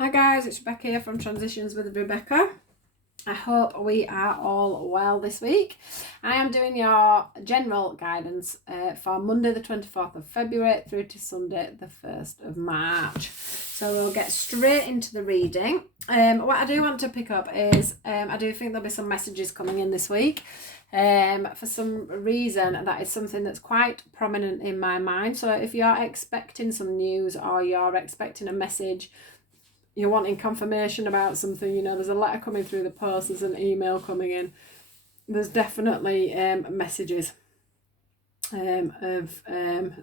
Hi guys, it's Rebecca here from Transitions with Rebecca. I hope we are all well this week. I am doing your general guidance for Monday the 24th of February through to Sunday the 1st of March. So we'll get straight into the reading. What I do want to pick up is I do think there'll be some messages coming in this week. For some reason, that is something that's quite prominent in my mind. So if you're expecting some news or you're expecting a message, you're wanting confirmation about something, you know, there's a letter coming through the post, there's an email coming in, there's definitely messages of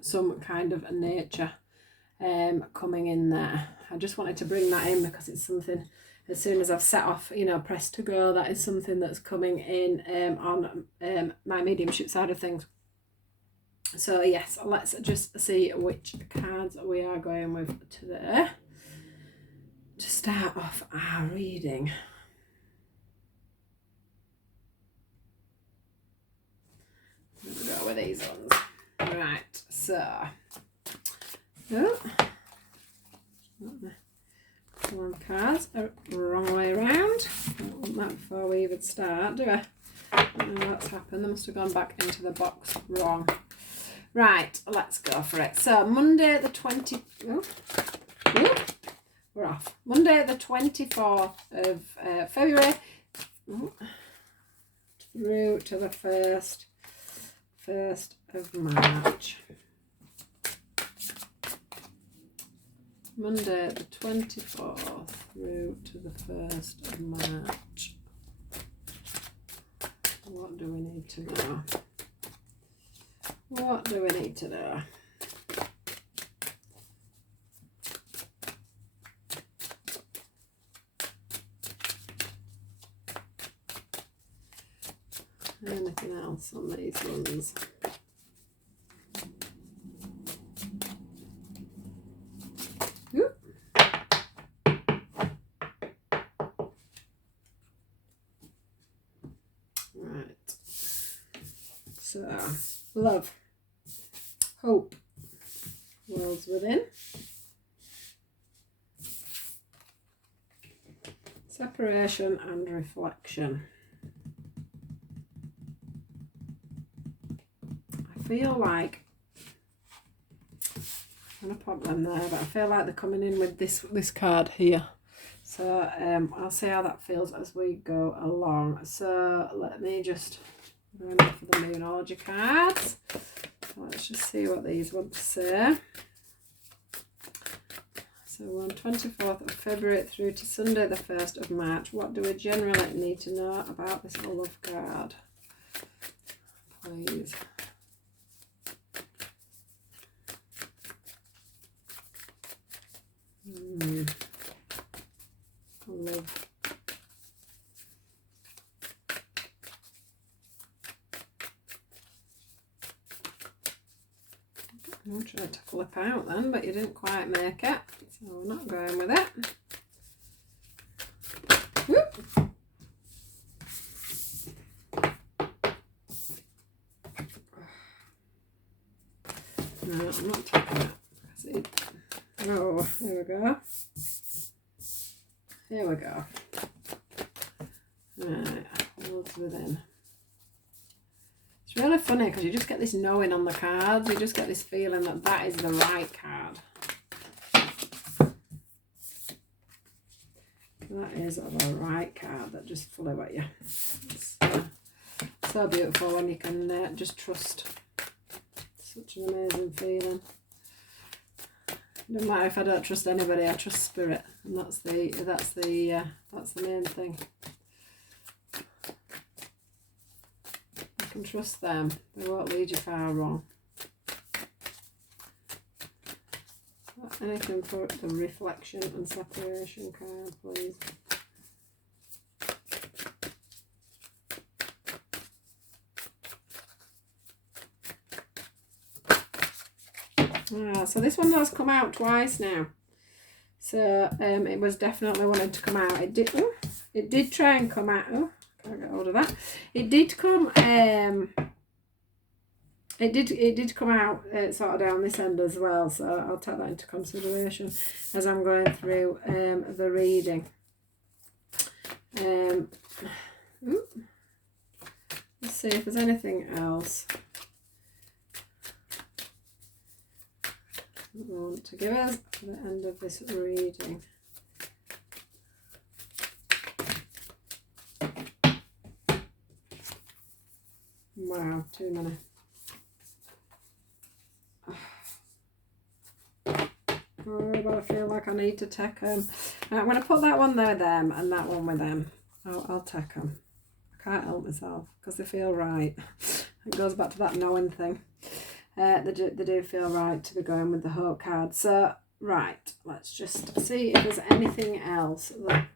some kind of nature coming in there. I just wanted to bring that in because it's something, as soon as I've set off, you know, press to go, that is something that's coming in on my mediumship side of things. So yes, let's just see which cards we are going with today to start off our reading. We'll go with these ones. Right, so one cards are wrong way around. I don't want that before we even start, do I? I don't know what's happened. They must have gone back into the box wrong. Right, let's go for it. So Monday the 20th. We're off. Monday the 24th of February through to the 1st of March. Monday the 24th through to the 1st of March. What do we need to know? What do we need to know? Anything else on these ones? Oop. Right. So, love, hope, worlds within, separation and reflection. I feel like, I'm going to pop them there, but I feel like they're coming in with this card here. So I'll see how that feels as we go along. So let me just go in for the Moonology cards. Let's just see what these want to say. So on 24th of February through to Sunday the 1st of March, what do we generally need to know about this love card? Please. Love. I tried to flip out then, but you didn't quite make it, so we're not going with it. Whoop. No, I'm not taking it. Oh, there we go. Here we go. Right, worlds within. It's really funny because you just get this knowing on the cards. You just get this feeling that that is the right card. That is the right card that just flew at you. It's so beautiful when you can just trust. Such an amazing feeling. No matter if I don't trust anybody, I trust spirit, and that's the main thing. I can trust them; they won't lead you far wrong. Anything for the reflection and separation card, please. So this one has come out twice now. So it was definitely wanted to come out. It did try and come out. Oh, can't get hold of that. It did come It did come out sort of down this end as well, so I'll take that into consideration as I'm going through the reading. Let's see if there's anything else I want to give us at the end of this reading. Wow, too many. Oh, but I feel like I need to take them. I'm going to put that one there, them, and that one with them. I'll take them. I can't help myself because they feel right. It goes back to that knowing thing. They do feel right to be going with the Hope card. So, right, let's just see if there's anything else that...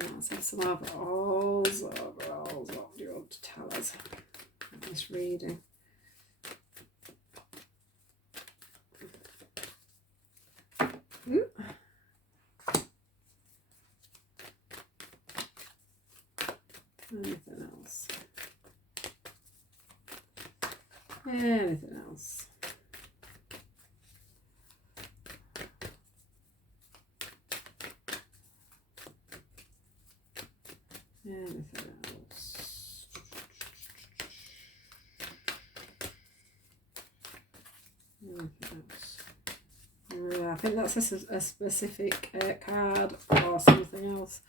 let's have some overalls. What do you want to tell us in this reading? Anything else? Anything else? Anything else? Anything else? I think that's a specific card or something else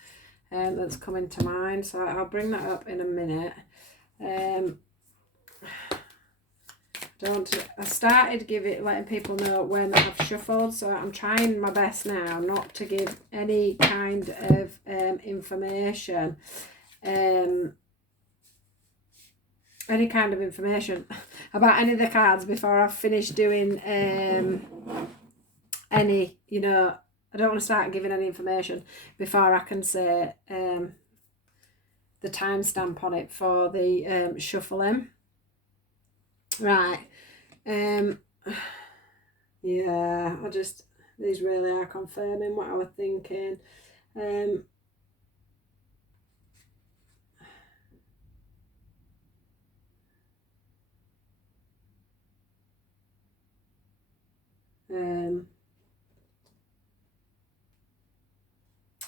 that's coming to mind, so I'll bring that up in a minute. I started letting people know when I've shuffled, so I'm trying my best now not to give any kind of information, about any of the cards before I've finished doing any, you know, I don't want to start giving any information before I can say the timestamp on it for the shuffling. Right. Yeah, these really are confirming what I was thinking.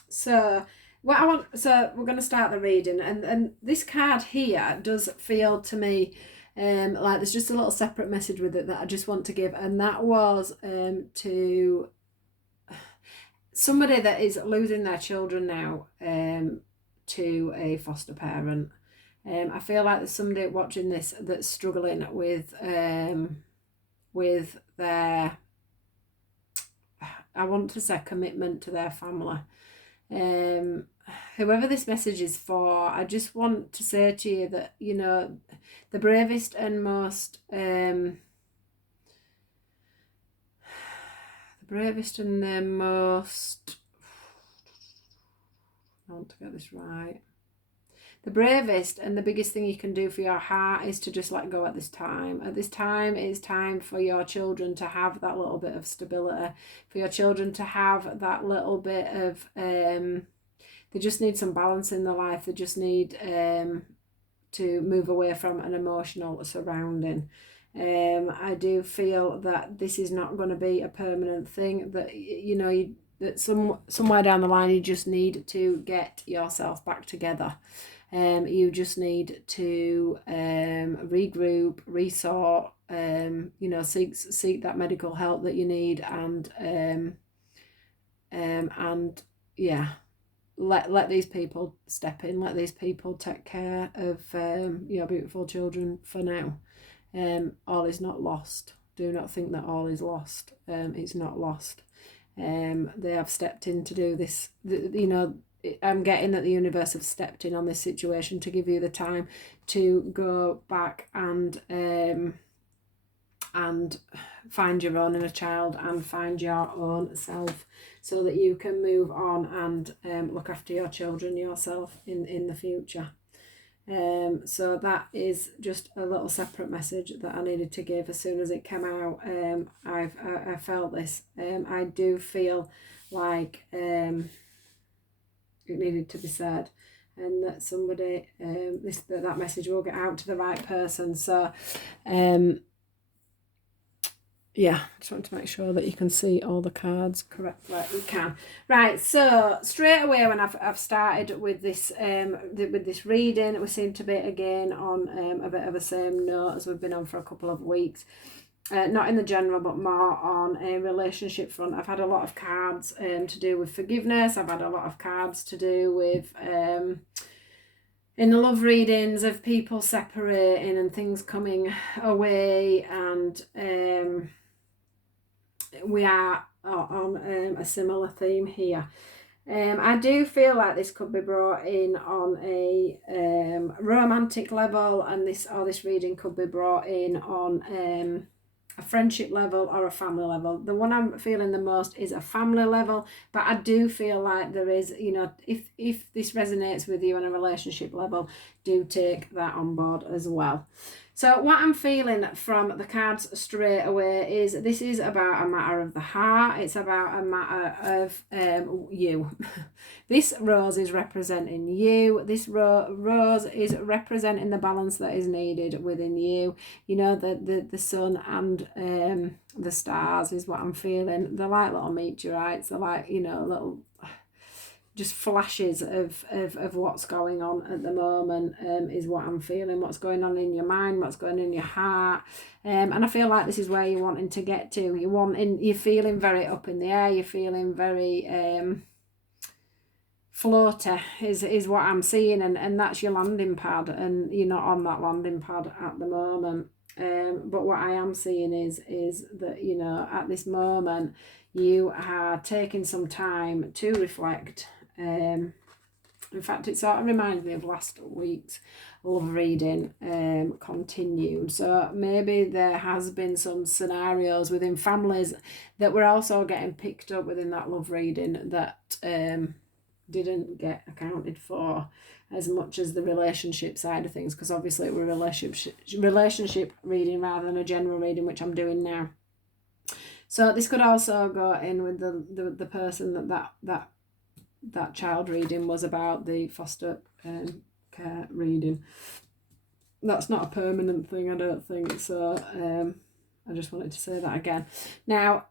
So we're going to start the reading, and this card here does feel to me like there's just a little separate message with it that I just want to give, and that was to somebody that is losing their children now to a foster parent. I feel like there's somebody watching this that's struggling with their, I want to say, commitment to their family. Whoever this message is for, I just want to say to you that, you know, the bravest and most I want to get this right. The bravest and the biggest thing you can do for your heart is to just let go at this time. At this time, it's time for your children to have that little bit of stability, for your children to have that little bit of, they just need some balance in their life. They just need to move away from an emotional surrounding. I do feel that this is not going to be a permanent thing, that, you know, that somewhere down the line you just need to get yourself back together. You just need to regroup, resort, you know, seek that medical help that you need, and yeah, let these people step in, let these people take care of your beautiful children for now. All is not lost. Do not think that all is lost. It's not lost. They have stepped in to do this. You know, I'm getting that the universe have stepped in on this situation to give you the time to go back and find your own inner child and find your own self, so that you can move on and look after your children yourself in the future. So that is just a little separate message that I needed to give as soon as it came out. I felt this. I do feel like it needed to be said, and that somebody that message will get out to the right person. So yeah, just want to make sure that you can see all the cards correctly. You can. Right, so straight away when I've started with this reading, we seem to be again on a bit of the same note as we've been on for a couple of weeks. Not in the general, but more on a relationship front. I've had a lot of cards to do with forgiveness. I've had a lot of cards to do with in the love readings of people separating and things coming away, and we are on a similar theme here. I do feel like this could be brought in on a romantic level, and this reading could be brought in on a friendship level or a family level. The one I'm feeling the most is a family level, but I do feel like there is, you know, if this resonates with you on a relationship level, do take that on board as well. So what I'm feeling from the cards straight away is this is about a matter of the heart. It's about a matter of you. This rose is representing you. This rose is representing the balance that is needed within you. You know, the sun and the stars is what I'm feeling. They're like little meteorites. They're like, you know, little just flashes of what's going on at the moment is what I'm feeling. What's going on in your mind, what's going on in your heart, and I feel like this is where you're wanting to get to. You're feeling very up in the air. You're feeling very floaty is what I'm seeing, and that's your landing pad, and you're not on that landing pad at the moment. But what I am seeing is that, you know, at this moment you are taking some time to reflect. In fact, it sort of reminds me of last week's love reading continued. So maybe there has been some scenarios within families that were also getting picked up within that love reading that didn't get accounted for as much as the relationship side of things, because obviously it was relationship reading rather than a general reading, which I'm doing now. So this could also go in with the person that child reading was about, the foster care reading. That's not a permanent thing, I don't think. So I just wanted to say that again. Now,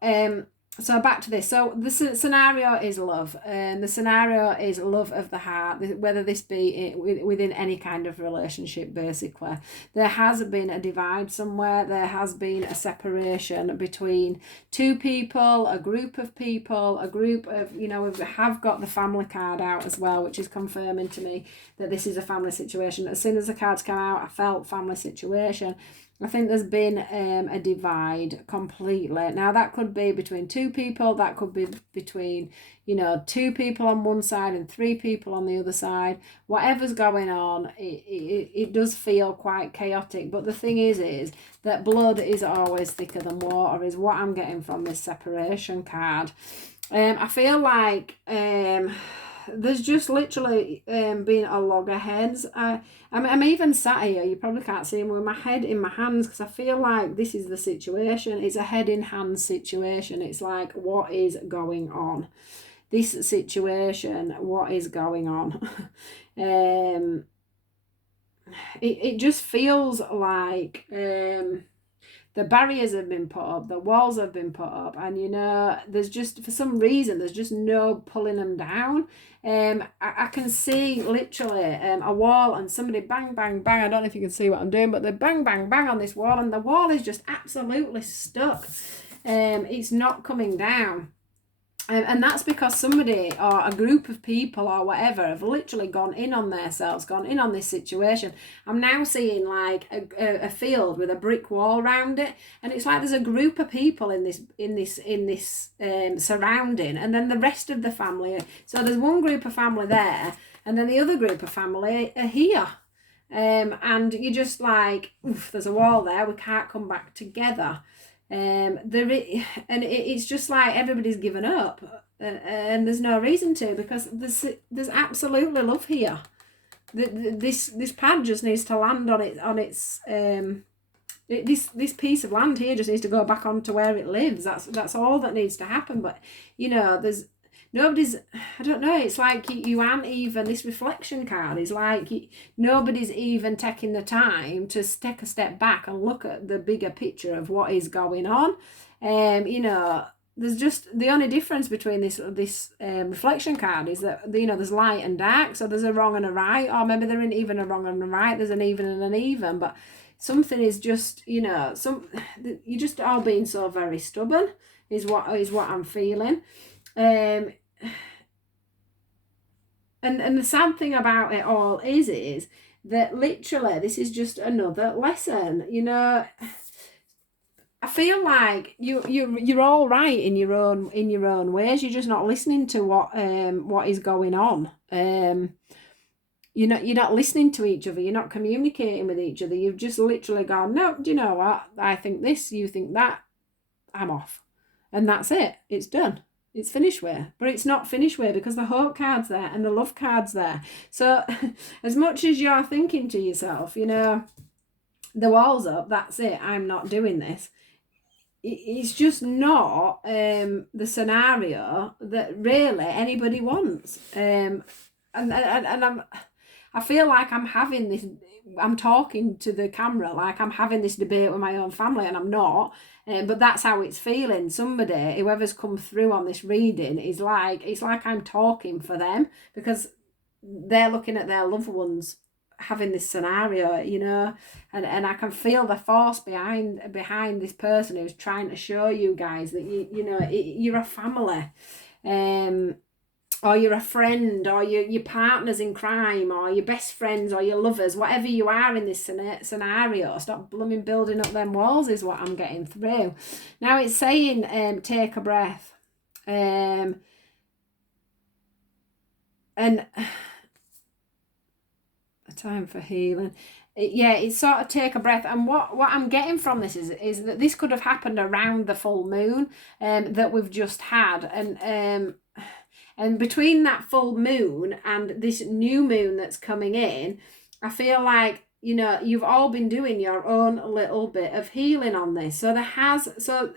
so back to this. So the scenario is love. The scenario is love of the heart, whether this be within any kind of relationship, basically. There has been a divide somewhere. There has been a separation between two people, a group of people, a group of, you know, we have got the family card out as well, which is confirming to me that this is a family situation. As soon as the cards come out, I felt family situation. I think there's been a divide completely. Now, that could be between two people. That could be between, you know, two people on one side and three people on the other side. Whatever's going on, it does feel quite chaotic. But the thing is that blood is always thicker than water, is what I'm getting from this separation card. I feel like there's just literally been a log of heads. I'm even sat here, you probably can't see me, with my head in my hands, because I feel like this is the situation. It's a head in hands situation. It's like, what is going on? This situation, what is going on? It just feels like the barriers have been put up, the walls have been put up, and, you know, there's just, for some reason, there's just no pulling them down. I can see literally a wall and somebody bang, bang, bang. I don't know if you can see what I'm doing, but they bang, bang, bang on this wall, and the wall is just absolutely stuck. It's not coming down. And that's because somebody or a group of people or whatever have literally gone in on themselves, gone in on this situation. I'm now seeing like a field with a brick wall around it, and it's like there's a group of people in this surrounding, and then the rest of the family. So there's one group of family there, and then the other group of family are here. And you're just like, oof, there's a wall there. We can't come back together. It's just like everybody's given up, and there's no reason to, because there's absolutely love here. This pad just needs to land on its this piece of land here just needs to go back onto where it lives. That's all that needs to happen. But, you know, nobody's, I don't know, it's like you aren't even, this reflection card is like nobody's even taking the time to take a step back and look at the bigger picture of what is going on. You know, there's just, the only difference between this reflection card is that, you know, there's light and dark, so there's a wrong and a right, or maybe there isn't even a wrong and a right, there's an even and an even, but something is just, you know, you're just all being so very stubborn is what I'm feeling. And the sad thing about it all is that literally this is just another lesson, you know. I feel like you're all right in your own ways. You're just not listening to what is going on. You're not listening to each other. You're not communicating with each other. You've just literally gone, no, do you know what? I think this, you think that. I'm off, and that's it. It's done. It's finished with. But it's not finished with because the hope card's there and the love card's there. So as much as you're thinking to yourself, you know, the wall's up, that's it, I'm not doing this. It's just not the scenario that really anybody wants. And I feel like I'm talking to the camera like I'm having this debate with my own family, and I'm not. But that's how it's feeling. Somebody, whoever's come through on this reading, is like, it's like I'm talking for them because they're looking at their loved ones having this scenario, you know, and I can feel the force behind this person who's trying to show you guys that you know, you're a family, or you're a friend, or your partners in crime, or your best friends, or your lovers, whatever you are in this scenario. Stop blooming building up them walls is what I'm getting through. Now it's saying take a breath, and a time for healing. Yeah, it's sort of take a breath. And what I'm getting from this is that this could have happened around the full moon that we've just had, and between that full moon and this new moon that's coming in, I feel like, you know, you've all been doing your own little bit of healing on this. So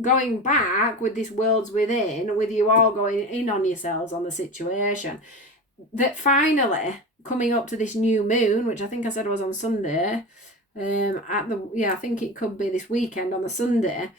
going back with this worlds within, with you all going in on yourselves on the situation, that finally coming up to this new moon, which I think I said was on Sunday, I think it could be this weekend on the Sunday.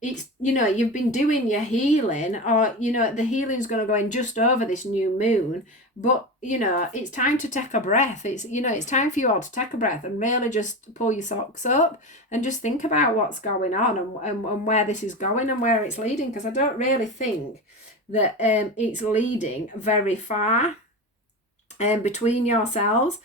It's, you know, you've been doing your healing, or, you know, the healing's going to go in just over this new moon, but, you know, it's time to take a breath. It's, you know, it's time for you all to take a breath and really just pull your socks up and just think about what's going on and where this is going and where it's leading, because I don't really think that it's leading very far between yourselves.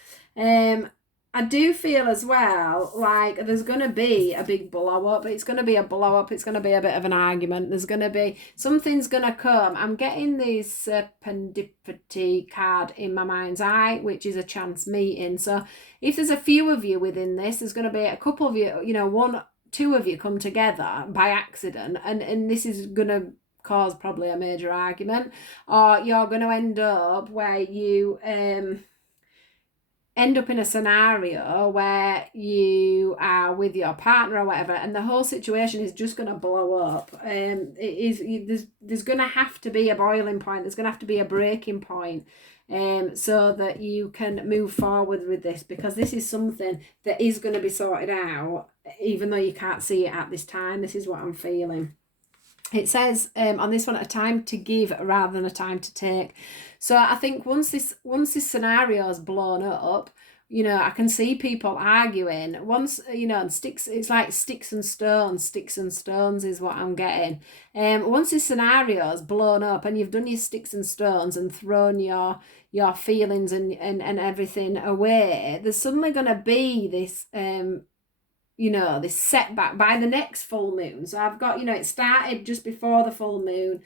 I do feel as well like there's going to be a big blow up. It's going to be a blow up. It's going to be a bit of an argument. There's going to be, something's going to come. I'm getting this serendipity card in my mind's eye, which is a chance meeting. So if there's a few of you within this, there's going to be a couple of you, you know, two of you come together by accident, and this is going to cause probably a major argument, or you're going to end up where you end up in a scenario where you are with your partner or whatever, and the whole situation is just going to blow up. There's going to have to be a boiling point. There's going to have to be a breaking point, so that you can move forward with this, because this is something that is going to be sorted out, even though you can't see it at this time. This is what I'm feeling. It says on this one, a time to give rather than a time to take. So I think once this scenario is blown up, you know, I can see people arguing. Once, you know, and it's like sticks and stones is what I'm getting. Once this scenario is blown up and you've done your sticks and stones and thrown your feelings and everything away, there's suddenly going to be this you know, this setback by the next full moon. So I've got, you know, it started just before the full moon.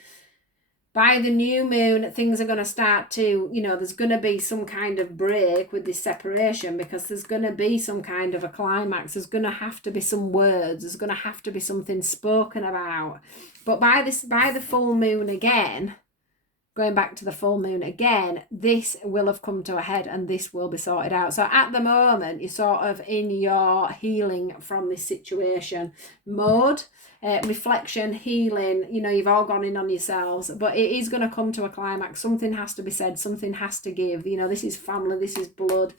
By the new moon, things are going to start to, you know, there's going to be some kind of break with this separation, because there's going to be some kind of a climax. There's going to have to be some words. There's going to have to be something spoken about. But by the full moon again, going back to the full moon again, this will have come to a head and this will be sorted out. So at the moment, you're sort of in your healing from this situation mode. Reflection, healing, you've all gone in on yourselves, but it is going to come to a climax. Something has to be said, something has to give. This is family, this is blood,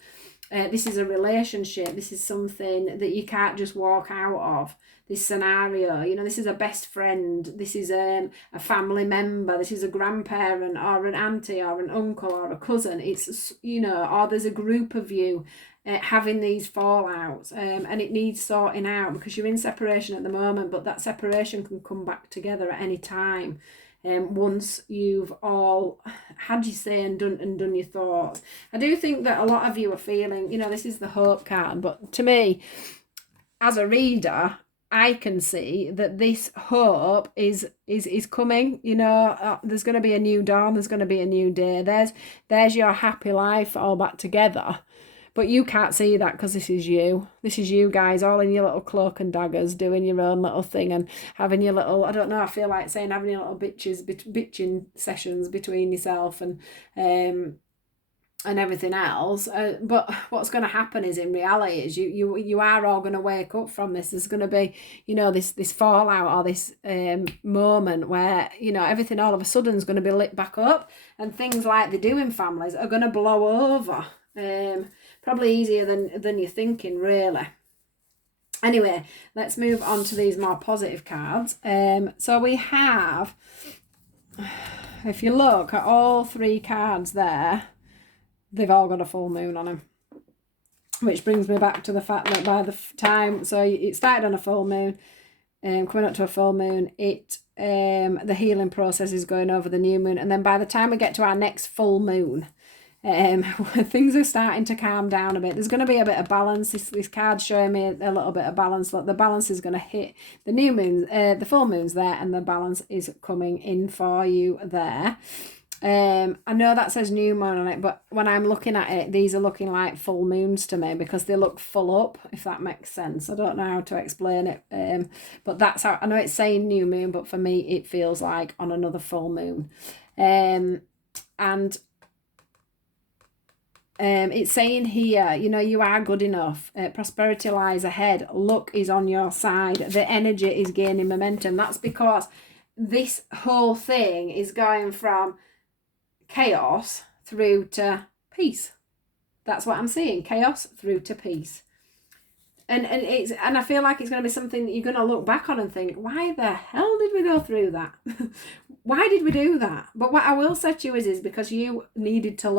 this is a relationship, this is something that you can't just walk out of. This scenario, this is a best friend, this is a family member, this is a grandparent or an auntie or an uncle or a cousin. It's, or there's a group of you having these fallouts, and it needs sorting out because you're in separation at the moment, but that separation can come back together at any time. Once you've all had your say and done your thoughts. I do think that a lot of you are feeling, this is the hope card, but to me, as a reader, I can see that this hope is coming. There's going to be a new dawn. There's going to be a new day. There's your happy life all back together. But you can't see that because this is you. This is you guys all in your little cloak and daggers doing your own little thing and having your little, I don't know, I feel like saying having your little bitching sessions between yourself and everything else. But what's going to happen is, in reality, is you are all going to wake up from this. There's going to be, this fallout or this moment where, everything all of a sudden is going to be lit back up, and things like they do in families are going to blow over. Probably easier than you're thinking, really. Anyway, let's move on to these more positive cards. So we have, if you look at all three cards there, they've all got a full moon on them, which brings me back to the fact that by the time, so it started on a full moon, coming up to a full moon, the healing process is going over the new moon, and then by the time we get to our next full moon, things are starting to calm down a bit. There's going to be a bit of balance. This card's showing me a little bit of balance. Look, the balance is going to hit the new moon, the full moon's there, and the balance is coming in for you there. I know that says new moon on it, but when I'm looking at it, these are looking like full moons to me because they look full up, if that makes sense. I don't know how to explain it, but that's how I know it's saying new moon, but for me it feels like on another full moon. And it's saying here, you are good enough. Prosperity lies ahead. Luck is on your side. The energy is gaining momentum. That's because this whole thing is going from chaos through to peace. That's what I'm seeing. Chaos through to peace. And I feel like it's going to be something that you're going to look back on and think, why the hell did we go through that? Why did we do that? But what I will say to you is because you guys needed to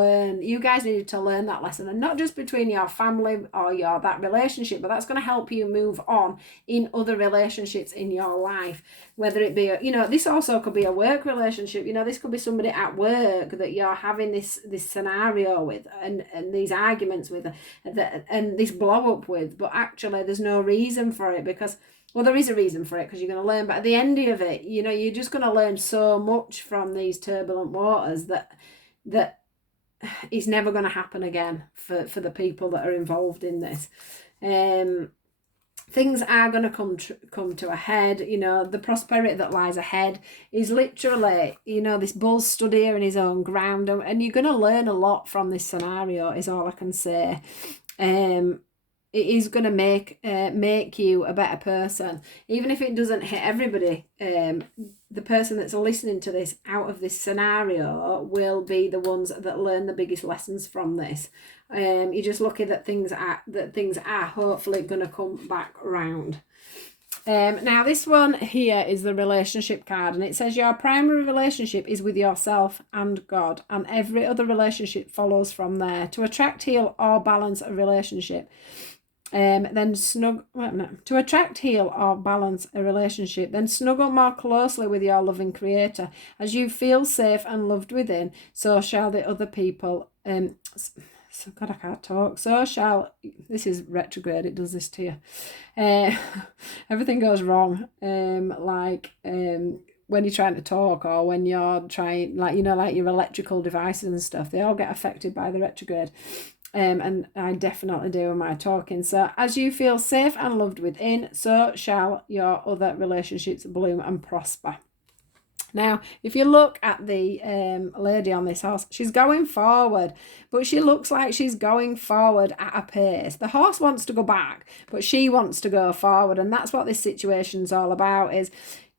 learn that lesson, and not just between your family or that relationship, but that's going to help you move on in other relationships in your life, whether it be, this also could be a work relationship, this could be somebody at work that you're having this scenario with and these arguments with and this blow up with, but actually there's no reason for it because, well, there is a reason for it because you're going to learn, but at the end of it, you're just going to learn so much from these turbulent waters that it's never going to happen again for the people that are involved in this. Things are going to come to a head. The prosperity that lies ahead is literally, this bull stood here in his own ground, and you're going to learn a lot from this scenario is all I can say. It is going to make you a better person, even if it doesn't hit everybody. The person that's listening to this out of this scenario will be the ones that learn the biggest lessons from this. You're just lucky that things are hopefully going to come back around. Now this one here is the relationship card, and it says your primary relationship is with yourself and God, and every other relationship follows from there. To attract, heal, or balance a relationship, to attract, heal, or balance a relationship, then snuggle more closely with your loving creator. As you feel safe and loved within, so shall the other people, so God, I can't talk. So shall, this is retrograde, it does this to you. Everything goes wrong. When you're trying to talk, or when you're trying, like your electrical devices and stuff, they all get affected by the retrograde. And I definitely do in my talking. So as you feel safe and loved within, so shall your other relationships bloom and prosper. Now, if you look at the lady on this horse, she's going forward, but she looks like she's going forward at a pace. The horse wants to go back, but she wants to go forward, and that's what this situation's all about. Is,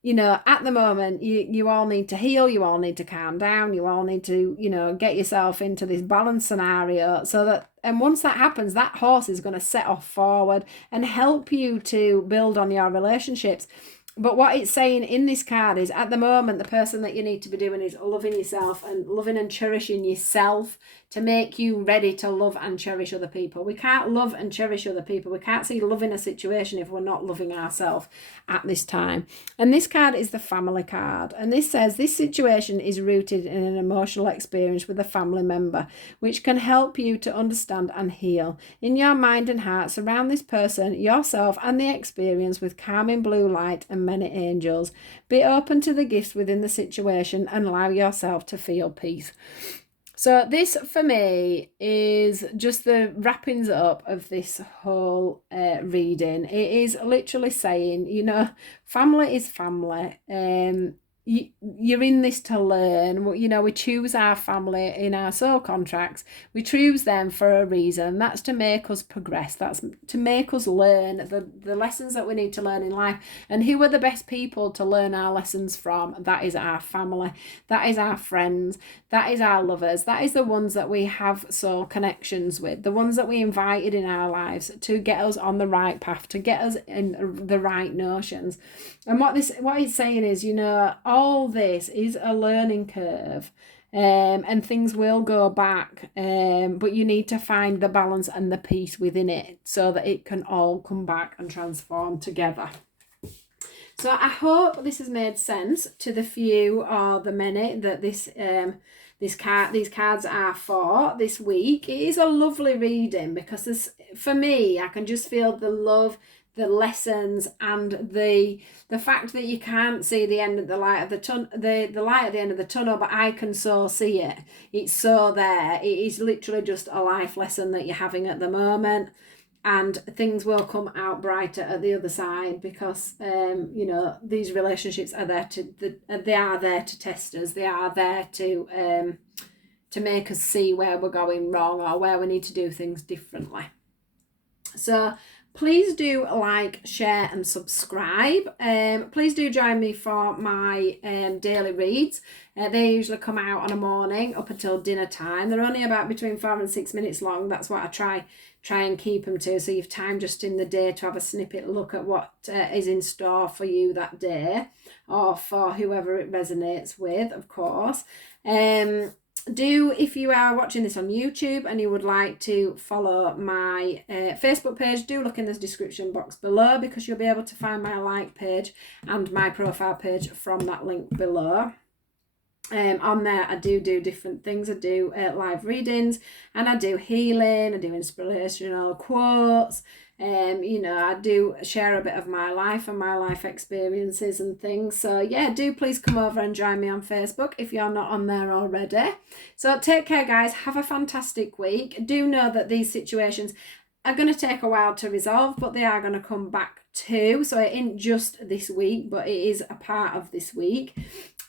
you know, at the moment, you all need to heal, you all need to calm down, you all need to, you know, get yourself into this balance scenario so that, and once that happens, that horse is going to set off forward and help you to build on your relationships. But what it's saying in this card is, at the moment, the person that you need to be doing is loving yourself and loving and cherishing yourself to make you ready to love and cherish other people. We can't love and cherish other people. We can't see love in a situation if we're not loving ourselves at this time. And this card is the family card. And this says this situation is rooted in an emotional experience with a family member, which can help you to understand and heal. In your mind and heart, surround this person, yourself, and the experience with calming blue light and many angels. Be open to the gifts within the situation and allow yourself to feel peace. So this, for me, is just the wrappings up of this whole reading. It is literally saying, you know, family is family. You're in this to learn. You know, we choose our family in our soul contracts. We choose them for a reason. That's to make us progress. That's to make us learn the lessons that we need to learn in life. And who are the best people to learn our lessons from? That is our family. That is our friends. That is our lovers. That is the ones that we have soul connections with. The ones that we invited in our lives to get us on the right path, to get us in the right notions. And what it's saying is, you know, all this is a learning curve, and things will go back, but you need to find the balance and the peace within it so that it can all come back and transform together. So I hope this has made sense to the few or the many that these cards are for this week. It is a lovely reading because for me, I can just feel the love, the lessons, and the fact that you can't see the end of the light of the light at the end of the tunnel, but I can so see it. It's so there. It is literally just a life lesson that you're having at the moment, and things will come out brighter at the other side because you know, these relationships are there they are there to test us. They are there to make us see where we're going wrong or where we need to do things differently. So please do like, share and subscribe. Please do join me for my daily reads. They usually come out on a morning up until dinner time. They're only about between 5 and 6 minutes long. That's what I try and keep them to, so you've time just in the day to have a snippet look at what is in store for you that day, or for whoever it resonates with, of course. If you are watching this on YouTube and you would like to follow my Facebook page, do look in the description box below, because you'll be able to find my like page and my profile page from that link below. On there I do different things. I do live readings, and I do healing, I do inspirational quotes, you know, I do share a bit of my life and my life experiences and things. So yeah, do please come over and join me on Facebook if you're not on there already. So take care, guys. Have a fantastic week. Do know that these situations are going to take a while to resolve, but they are going to come back too. So it isn't just this week, but it is a part of this week.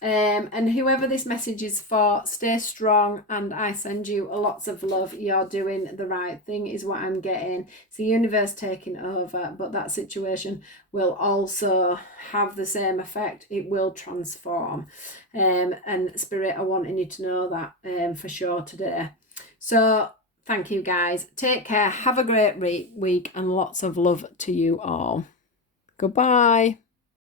And whoever this message is for, stay strong, and I send you lots of love. You're doing the right thing is what I'm getting. It's the universe taking over, but that situation will also have the same effect. It will transform. And Spirit are wanting you to know that for sure today. So thank you, guys. Take care. Have a great week, and lots of love to you all. Goodbye.